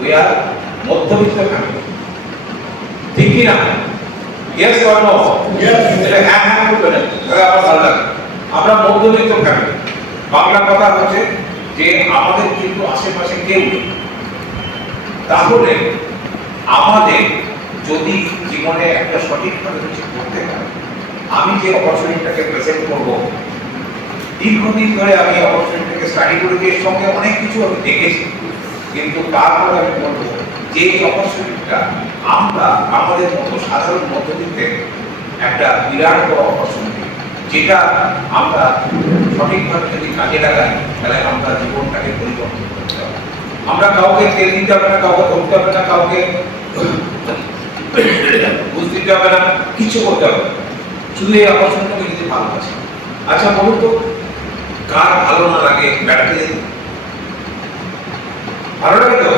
We are মধ্যবিত্ত family, ঠিক কি না? Yes or no? এটা হ্যাঁ হ্যাঁ করবেন, তাহলে আমার ভালো লাগে। আমরা মধ্যবিত্ত ফ্যামিলি। বাংলা কথা হচ্ছে যে আমাদের কিন্তু আশেপাশে কেউ নেই। তাহলে আমাদের যদি জীবনে একটা সঠিকভাবে কিছু করতে হয়, আমি যে অপরচুনিটিটাকে প্রেজেন্ট করব, দীর্ঘদিন ধরে আমি অপরচুনিটিটাকে স্টাডি করেছি, এর সঙ্গে অনেক কিছু আমি দেখেছি, কিন্তু তারপরে আমি বলবো যে এই অপরচুনিটিটা আমরা আমাদের মতো সাধারণ মধ্যবিত্তের একটা বিরাট বড় অপরচুনিটি, যেটা আমরা সঠিকভাবে যদি কাজে লাগাই তাহলে আমরা জীবনটাকে পরিবর্তন করতে হবে। আমরা কাউকে তেল দিতে হবে না, কাউকে ধরতে হবে না, কাউকে বুঝ দিতে হবে না, কিছু করতে হবে না, শুধু এই অপরচুনিটিকে যদি ভালোবাসি। আচ্ছা বলুন তো, কার ভালো না লাগে বেড়াতে যেতে? ভালো লাগে তো?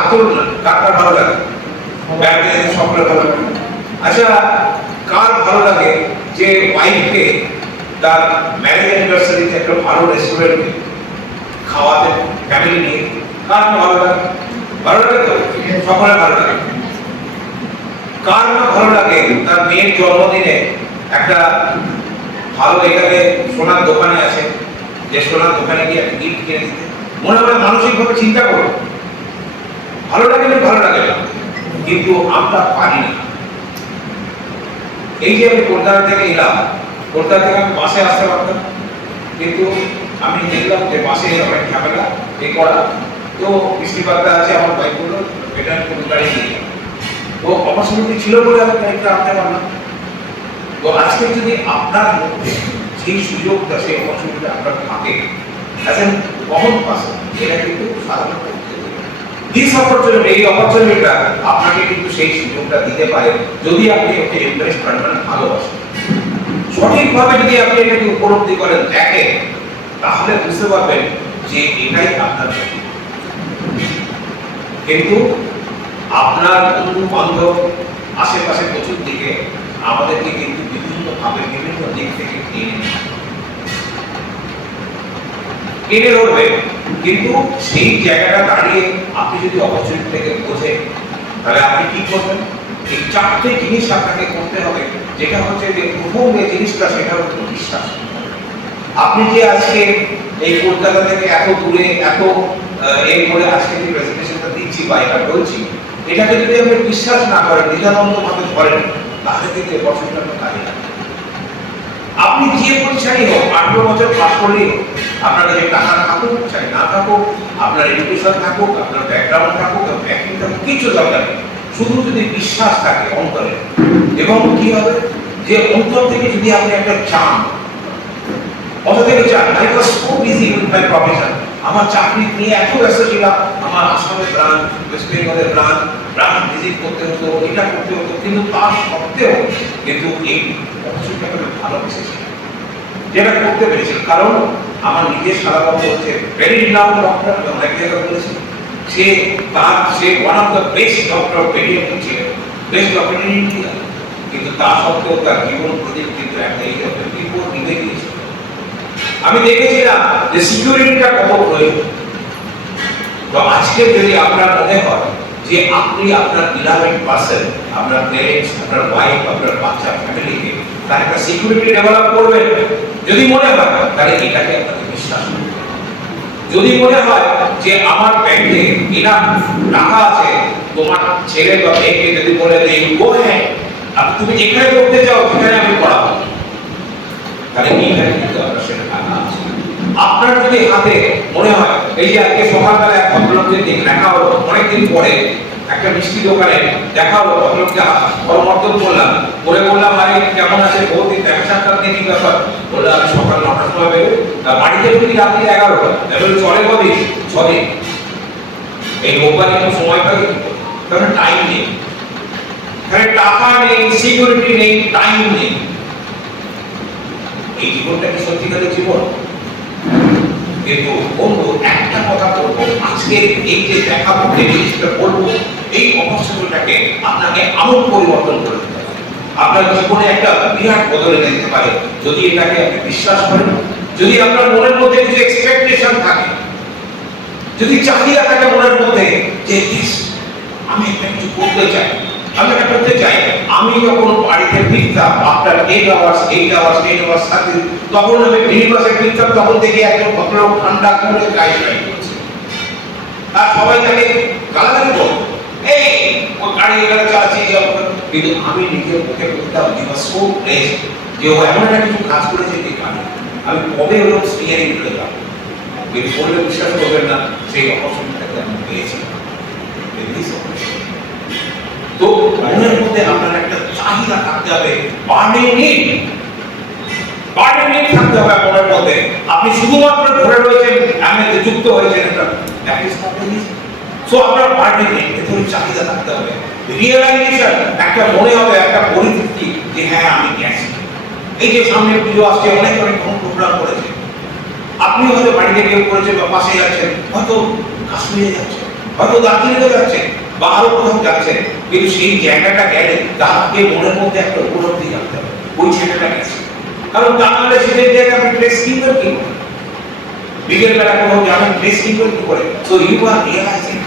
আতর না, কার কার ভালো লাগে বেড়াতে যেতে? সকলের ভালো লাগে। আচ্ছা, কার ভালো লাগে যে ওয়াইফকে তার ম্যারেজ অ্যানিভার্সারিতে একটা ভালো রেস্টুরেন্টে খাওয়াতে ফ্যামিলি নিয়ে? কার ভালো লাগে? ভালো লাগে তো? সকলের ভালো লাগে। কার না ভালো লাগে তার মেয়ের জন্মদিনে একটা ভালো এখানে সোনার দোকানে আছে, যে সোনার দোকানে গিয়ে একটা গিফট কিনে দিতে? মনে মনে মানসিকভাবে চিন্তা করো, ভালো লাগে না? ভালো লাগে না, কিন্তু আমরা পারি না। এই যে আমি কলকাতা থেকে এলাম, কলকাতা থেকে আমি বাসে আসতে পারতাম, কিন্তু আমি দেখলাম যে বাসে অনেক ঝামেলা এ করা, তো বৃষ্টিপাতটা আছে, আমার বাইক বললো এটা কোনো গাড়ি নিয়ে যাবো, তো অপরচুনিটি ছিল বলে আমি গাড়িটা আনতে পারলাম। তো আজকে যদি আপনার মধ্যে সেই সুযোগটা, সেই অপরচুনিটিটা আপনার থাকে, আচ্ছা কখন পাস, এটা কিন্তু সাধারণত দিস অপরচুনিটি, এই অপরচুনিটিটা আপনাকে কিন্তু সেই সুযোগটা দিতে পারে যদি আপনি ওকে ইনভেস্ট করেন, মানে ভালোবাসেন। সঠিকভাবে যদি আপনি এটাকে উপলব্ধি করেন, দেখেন, তাহলে বুঝতে পারবেন যে এটাই আপনার। কিন্তু আপনার বন্ধু বান্ধব আশেপাশে প্রচুর দিকে আমাদেরকে কিন্তু বিভিন্নভাবে বিভিন্ন দিক থেকে টেনে ধরবে, কিন্তু সেই জায়গাটা দাঁড়িয়ে আপনি যদি অপরচুনিটি থেকে বোঝেন, তাহলে আপনি কি করবেন? এই চারটে জিনিস আপনাকে করতে হবে, যেটা হচ্ছে যে প্রথম যে জিনিসটা সেটা হচ্ছে বিশ্বাস। আপনি যে আজকে এই কলকাতা থেকে এত দূরে এত এই করে আজকে যে প্রেজেন্টেশনটা দিচ্ছি বা এটা বলছি, এটাকে যদি আপনি বিশ্বাস না করেন, নিরানন্দভাবে ধরেন, তাহলে কিন্তু অপরচুনিটিটা কাজে লাগবে। আপনি যে পরীক্ষাই হোক, 18 বছর পাস করলেই হোক, আপনার কাছে টাকা থাকুক চাই না থাকুক, আপনার এডুকেশন থাকুক, আপনার ব্যাকগ্রাউন্ড থাকুক, ব্যাকিং থাকুক, কিছু দরকার নেই, শুধু যদি বিশ্বাস থাকে অন্তরে। এবং কি হবে, যে অন্তর থেকে যদি আপনি একটা চান, অন্তর থেকে চান, I was so busy with my profession, আমার চাকরি নিয়ে এত ব্যস্ত ছিলাম, আমার আসামের ব্রাঞ্চ, ওয়েস্ট বেঙ্গলের ব্রাঞ্চ ভিজিট করতে হতো, এটা করতে হতো, কিন্তু তার সত্ত্বেও কিন্তু এই অপরচুনিটিটাকে ভালোবেসেছি, যেটা করতে পেরেছি। কারণ আমার নিজের সারা বছর হচ্ছে ভেরি রিনাউন্ড ডক্টর, আমি অনেক জায়গায় বলেছি, সে one of the best doctor pediatric ছিলেন, বেস্ট ডক্টর ইন ইন্ডিয়া, কিন্তু তা সত্ত্বেও তার জীবন প্রদীপ কিন্তু একটা এই রিপোর্ট নিতে গিয়েছিল। আমি দেখেছিলাম যে সিকিউরিটিটা কত প্রয়োজন। তো আজকে যদি আপনার মনে হয় যে আপনি আপনার বিলাভেড পারসন, আপনার প্যারেন্টস, আপনার ওয়াইফ, আপনার বাচ্চা, ফ্যামিলিকে তার একটা সিকিউরিটি ডেভেলপ করবেন, যদি মনে হয়, তাহলে এটাকে আপনাকে বিশ্বাস করতে হবে। যদি মনে হয় যে আমার ব্যাংকে ইনাফ টাকা আছে, তোমার ছেলে বা মেয়েকে যদি বলে দেই গো হ্যাঁ, আর তুমি যেখানে করতে চাও সেখানে আমি পড়াবো, তাহলে এইখানে কিন্তু আপনার সেটা টাকা আছে। আপনার যদি হাতে মনে হয়, এই যে আজকে সকালবেলা এক ভদ্রলোককে দেখা হলো, অনেকদিন পরে একটা মিষ্টি দোকানে দেখা হলো, ভদ্রলোককে করমর্দন করলাম, করে বললাম আরে কেমন আছে, বহুদিন দেখা সাক্ষাৎ নেই, কি ব্যাপার? বললো আমি সকাল 9টার সময় বেরোই, বাড়িতে ঢুকি রাত্রি 11টা। বলি চলে কদিন? 6 দিন। এই রোববার একটু সময় পাই, কারণ টাইম নেই, এখানে টাকা নেই, সিকিউরিটি নেই, টাইম নেই। এই জীবনটা কি সত্যিকারের জীবন? কিন্তু বন্ধু একটা কথা বলবো, আজকে এই যে দেখাবো, যে জিনিসটা বলবো, এই অপরচুনিটিটাকে আপনাকে আমূল পরিবর্তন করে দিতে পারে, আপনার জীবনে একটা বিরাট বদলে দিতে পারে, যদি এটাকে আপনি বিশ্বাস করেন, যদি আপনার মনের মধ্যে কিছু এক্সপেকটেশন থাকে, যদি চাহিদা থাকে মনের মধ্যে যে যে আমি একটা কিছু করতে চাই, আমি এটা করতে চাই। আমি যখন বাড়িতে ফিরতাম আফটার 8 আওয়ার্স থাকি, তখন আমি মিনি বাসে ফিরতাম, তখন থেকে একজন ভদ্রলোক ঠান্ডা করে গাড়ি করছে, আর সবাই তাকে গালাগালি করতো, এই ও গাড়ি এখানে চালাচ্ছে। কিন্তু আমি নিজের মুখে বলতাম সো প্লেসড যে ও এমন একটা কিছু কাজ করেছে যে গাড়ি আমি কবে হলো স্টিয়ারিং করে যাবো। যদি বললে বিশ্বাস করবেন না, সেই অপরচুনিটিটাকে আমি পেয়েছি। তো মনের মধ্যে আপনার একটা চাহিদা থাকতে হবে, বার্নিং নিড থাকতে হবে মনের মধ্যে। আপনি শুধুমাত্র ধরে রয়েছেন, আমি যুক্ত হয়েছেন, সো আপনার বার্নিং নিড, ভেতরে চাহিদা থাকতে হবে, রিয়েলাইজেশন একটা মনে হবে, একটা পরিস্থিতি যে হ্যাঁ আমি গেছি। এই যে সামনে পুজো আসছে, অনেক প্রোগ্রাম করেছে, আপনি হয়তো বাড়িতে কেউ করেছেন বা পাশে যাচ্ছেন, হয়তো কাশ্মীরে যাচ্ছেন, হয়তো দার্জিলিংয়ে যাচ্ছেন বা আরো কোথাও যাচ্ছেন, কিন্তু সেই জায়গাটা গেলে তাকে মনের মধ্যে একটা উপলব্ধি রাখতে হবে ওই জায়গাটা গেছে। কারণ তা নাহলে সেটার জায়গায় আপনি প্লেস কিনবেন কি করে, বিকেল বেলা কোথাও যাবেন প্লেস কিনবেন কি করে। সো ইউ আর রিয়েলাইজিং,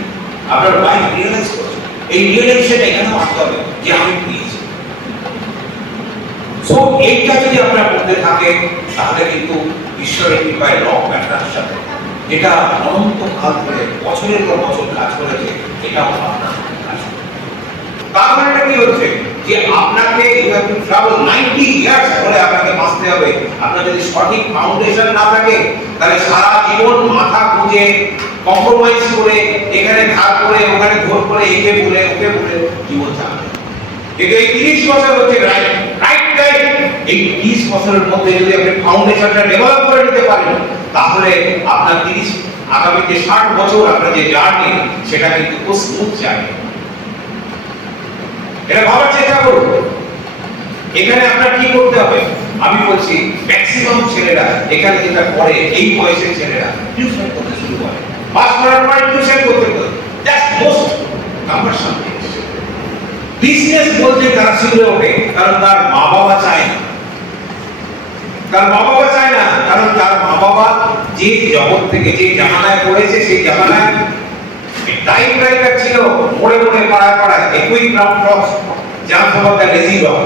আপনার লাইফ রিয়েলাইজ করছে, এই রিয়েলাইজেশনটা এখানে আসতে হবে যে আমি পেয়েছি। সো এইটা যদি আপনার মধ্যে থাকে, তাহলে কিন্তু ঈশ্বরের কৃপায় ল অফ অ্যাট্রাকশন, যেটা অনন্তকাল ধরে বছরের পর বছর কাজ করেছে, এটাও আপনার কাজ করে। তার মানেটা কি হচ্ছে যে আপনাকে you have to travel 90 years ধরে আপনাকে বাঁচতে হবে। আপনার যদি সঠিক ফাউন্ডেশন না থাকে, তাহলে সারা জীবন মাথা গুঁজে কম্প্রোমাইজ করে, এখানে ধার করে ওখানে ধর করে, একে বলে ওকে বলে জীবন চালাবে। কিন্তু এই 30 বছর হচ্ছে রাইট টাইম। এই 30 বছরের মধ্যে যদি আপনি ফাউন্ডেশনটা ডেভেলপ করে নিতে পারেন, তাহলে আপনার আগামী যে 60 বছর আপনার যে জার্নি, সেটা কিন্তু খুব স্মুথ জার্নি। এটা ভাবার চেষ্টা করুন। এখানে আপনার কি করতে হবে, আমি বলছি ম্যাক্সিমাম ছেলেরা এখানে যেটা করে, এই বয়সের ছেলেরা টিউশন করতে শুরু করে, পাস করার পর টিউশন করতে করে, দ্যাটস মোস্ট কমার্শিয়াল বিজনেস বলতে তারা শিখে ওঠে, কারণ তার মা বাবা চায় না, কারণ তার মা বাবা যে জগৎ থেকে, যে জামানায় পড়েছে, সেই জামানায় টাইপরাইটার ছিল, মোড়ে মোড়ে পাড়ায় একুই গ্রাউন্ড ক্লক, যার সবাই লেজি রক,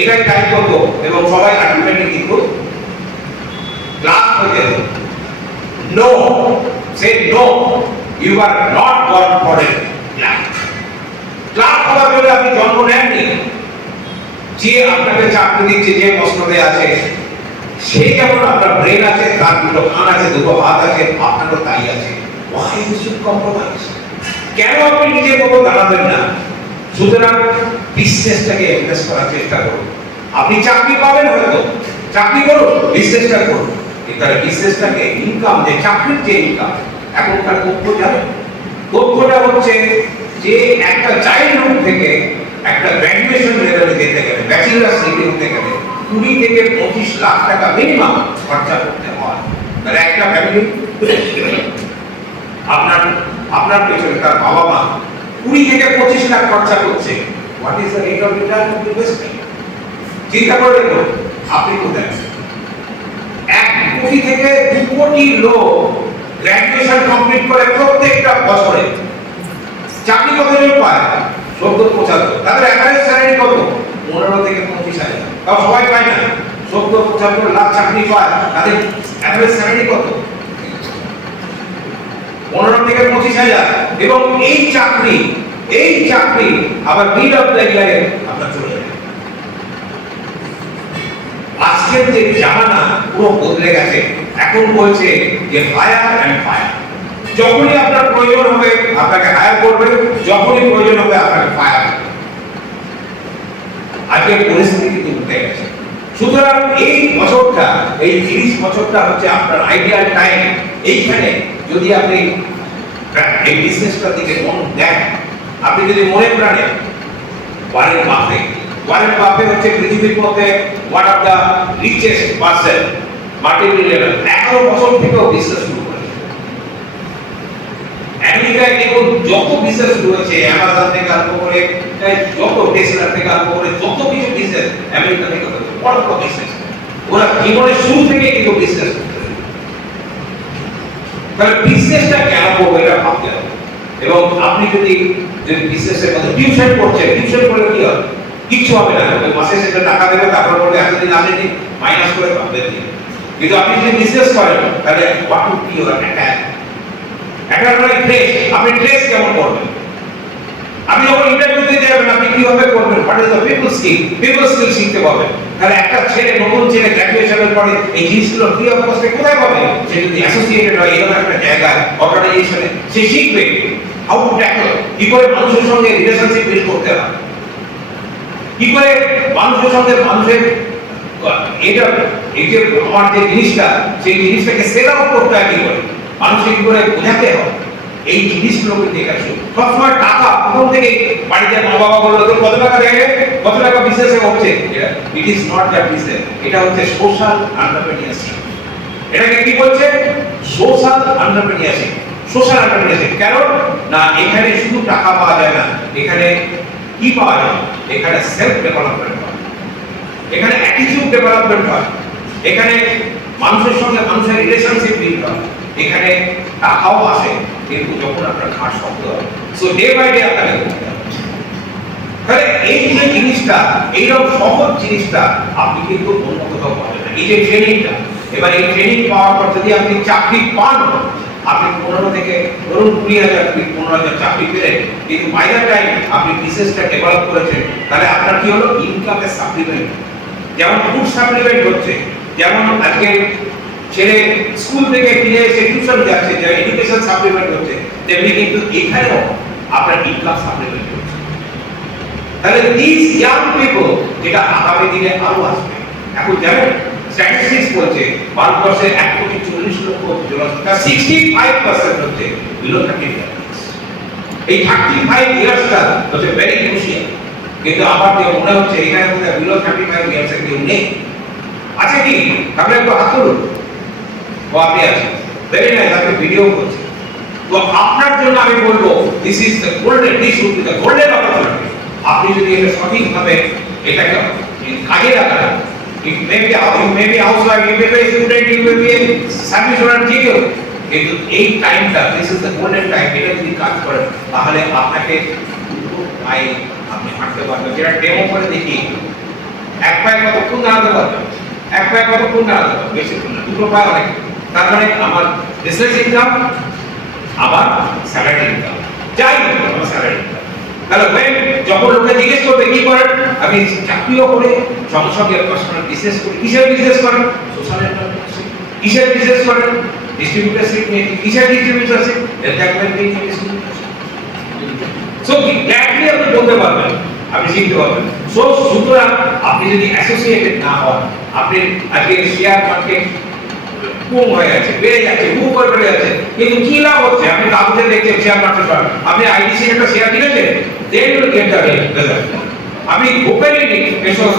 এটাই টাইপ করতো এবং সবাই আলটিমেটলি কিন্তু ক্লাস হয়ে যেত। No, say no, you are not born for it. Class হওয়ার জন্য আপনি জন্ম নেননি। যে আপনাকে চাকরি দিচ্ছে, যে মসনদে আছে, সেই যেমন আপনার ব্রেন আছে, তার দুটো কান আছে, দুটো হাত আছে, আপনারও তাই আছে। Why you should compromise? কেন আপনি নিজের মতো দাঁড়াবেন না? সুতরাং বিজনেসটাকে ইনভেস্ট করার চেষ্টা করুন। আপনি চাকরি পাবেন, হয়তো চাকরি করুন, বিজনেসটা করুন। কিন্তু বিজনেসটাকে ইনকাম, যে চাকরির যে ইনকাম, এখনকার তথ্য জানেন, তথ্যটা হচ্ছে যে একটা চাইল্ডহুড থেকে একটা গ্র্যাজুয়েশন লেভেলে যেতে গেলে, ব্যাচেলার্স ডিগ্রি হতে গেলে 20 থেকে 25 লাখ টাকা মিনিমাম খরচা করতে হয়। তাহলে একটা ফ্যামিলি, আপনার পেছনে তার বাবা মা 20 থেকে 25 লাখ খরচা করছে, what is the rate of return of investment? চিন্তা করে দেখুন, আপনি কোথায় আছেন? 1 কোটি থেকে 2 কোটি লোক গ্র্যাজুয়েশন কমপ্লিট করে প্রত্যেকটা বছরে। চাকরি কতজন পায়? 70-75। তাদের অ্যাভারেজ স্যালারি কত? 15 থেকে 25 হাজার। তাও সবাই পায় না। 70-75 লাখ চাকরি পায়, তাদের অ্যাভারেজ স্যালারি কত? 15 থেকে 25 হাজার। এবং এই চাকরি আবার মিড অফ দ্য ইয়ারে আপনার চলে যাবে। আজকের যে জামানা পুরো বদলে গেছে। এখন বলছে যে হায়ার অ্যান্ড ফায়ার। যখনই আপনার প্রয়োজন হবে আপনাকে হায়ার করবে, যখনই প্রয়োজন হবে আপনাকে ফায়ার করবে। আজকের পরিস্থিতি কিন্তু উঠে গেছে। সুতরাং এই বছরটা, এই 30 বছরটা হচ্ছে আপনার আইডিয়াল টাইম। এইখানে যদি আপনি এই বিজনেসটার দিকে মন দেন, আপনি যদি মনে প্রাণে, ওয়ারেন বাফেট হচ্ছে পৃথিবীর মধ্যে one of the richest person, multi-millionaire. 11 বছর থেকেও বিজনেস শুরু করেছে। আমেরিকায় দেখুন যত বিজনেস শুরু হয়েছে, অ্যামাজন থেকে আরম্ভ করে, যত টেসলা থেকে আরম্ভ করে, যত কিছু বিজনেস আমেরিকা থেকে হয়েছে, বড় বড় বিজনেস। ওরা জীবনের শুরু থেকে কিন্তু বিজনেস করতে। তাহলে বিজনেসটা কেন করবো এটা ভাবতে হবে। এবং আপনি যদি বিজনেসের মধ্যে টিউশন করছেন, টিউশন করলে কি হবে? কিচ্ছু হবে না, ওই মাসে সেটা টাকা দেবে, তারপর বলবে এতদিন আসেনি, মাইনাস করে পাবেন। কিন্তু আপনি যদি বিজনেস করেন তাহলে what would be your attack? Attack মানে ট্রেস। আপনি ট্রেস কেমন করবেন? আপনি যখন ইন্টারভিউতে যাবেন আপনি কিভাবে করবেন? What is the people skill? People skill শিখতে পাবেন। তাহলে একটা ছেলে, নতুন ছেলে গ্র্যাজুয়েশনের পরে এই জিনিসগুলো ফ্রি অফ কস্টে কোথায় পাবে? সে যদি অ্যাসোসিয়েটেড হয় এরকম একটা জায়গায়, অর্গানাইজেশনে, সে শিখবে হাউ টু ট্যাকল, কি করে মানুষের সঙ্গে রিলেশনশিপ বিল্ড করতে হয়, কি করে মানুষের সঙ্গে মানুষের এটা, এই যে আমার যে জিনিসটা, সেই জিনিসটাকে সেল আউট করতে হয় কি করে, মানুষকে কি করে বোঝাতে হয়, এই জিনিসগুলোকে দেখা শুরু। সবসময় টাকা প্রথম থেকে বাড়িতে মা বাবা বললো তো কত টাকা দেবে, কত টাকা বিজনেসে হচ্ছে, it is not that business, এটা হচ্ছে সোশ্যাল এন্টারপ্রেনিউরশিপ। এটাকে কি বলছে? Social entrepreneurship. সোশ্যাল এন্টারপ্রেনিউরশিপ কেন না? এখানে শুধু টাকা পাওয়া যায় না, এখানে কি পাওয়া যায়? এখানে সেলফ ডেভেলপমেন্ট হয়, এখানে অ্যাটিটিউড ডেভেলপমেন্ট হয়, এখানে মানুষের সঙ্গে মানুষের রিলেশনশিপ বিল্ড হয়, এখানে টাকাও আসে, কিন্তু যখন আপনার ঘাট শক্ত হয়। সো ডে বাই ডে আপনাকে করতে হবে। তাহলে এই যে জিনিসটা, এইরকম সহজ জিনিসটা আপনি কিন্তু অন্য কোথাও পাবেন না। এই যে ট্রেনিংটা, এবার এই ট্রেনিং পাওয়ার পর যদি আপনি চাকরি পান, আপনি 15 থেকে ধরুন 20,000 কি 15,000 চাকরি পেলেন, কিন্তু বাই দ্য টাইম আপনি বিজনেসটা ডেভেলপ করেছেন, তাহলে আপনার কি হলো? ইনকামের সাপ্লিমেন্ট, যেমন ফুড সাপ্লিমেন্ট হচ্ছে, যেমন আজকে ছেলে স্কুল থেকে ফিরে এসে টিউশন যাচ্ছে, যে এডুকেশন সাপ্লিমেন্ট হচ্ছে, তেমনি কিন্তু এখানেও আপনার ইনকাম সাপ্লিমেন্ট হচ্ছে। তাহলে দিস ইয়াং পিপল, যেটা আগামী দিনে আরো আসবে। এখন জানেন স্ট্যাটিস্টিক্স বলছে ভারতবর্ষে 1,40,00,000 জনসংখ্যা 65% হচ্ছে বিলো 30 ইয়ার্স। এই 35 ইয়ার্সটা হচ্ছে ভেরি ক্রুশিয়াল। কিন্তু আমার যে মনে হচ্ছে এখানে মধ্যে বিলো 35 ইয়ার্সের কেউ নেই। আছে কি? আপনি একটু হাত তুলুন। ও আপনি আছেন, ভেরি নাইস, আপনি ভিডিও করছেন। তো আপনার জন্য আমি বলবো this is the golden, this would be the golden opportunity. আপনি যদি এটা সঠিকভাবে এটাকে কাজে লাগান, it may be you may be housewife, you may be a student, you may be a service oriented, কিন্তু এই টাইমটা, this is the golden time, এটা যদি কাজ করেন তাহলে আপনাকে দুটো পায়ে আপনি হাঁটতে পারবেন। যেটা ডেমো করে দেখি, এক পায়ে কতক্ষণ দাঁড়াতে পারবেন, এক পায়ে কতক্ষণ দাঁড়াতে পারবেন, বেশিক্ষণ না, দুটো পায়ে অনেক। তার মানে আমার বিজনেস ইনকাম, আবার স্যালারি ইনকাম, যাই হোক আমার স্যালারি ইনকাম। তাহলে যখন লোকে জিজ্ঞেস করবে কি করেন, আমি চাকরিও করে সঙ্গে সঙ্গে পার্সোনাল বিজনেস করি। কিসের বিজনেস করেন? Social entrepreneurship. কিসের বিজনেস করেন? ডিস্ট্রিবিউটরশিপ নিয়ে। কিসের ডিস্ট্রিবিউটরশিপ? এন্টারপ্রাইজ নিয়ে ডিস্ট্রিবিউটরশিপ। সো গ্যাপলি আপনি বলতে পারবেন, আপনি শিখতে পারবেন। সো সুতরাং আপনি যদি অ্যাসোসিয়েটেড না হন, আপনি আজকে শেয়ার মার্কেট কম হয়ে যাচ্ছে, বেড়ে যাচ্ছে, হু করে বেড়ে যাচ্ছে, কিন্তু কি লাভ হচ্ছে? আপনি কাগজে দেখছেন শেয়ার মার্কেট, আপনি আইডিসি একটা শেয়ার কিনেছেন, then you get the result. আপনি ওপেনলি এসব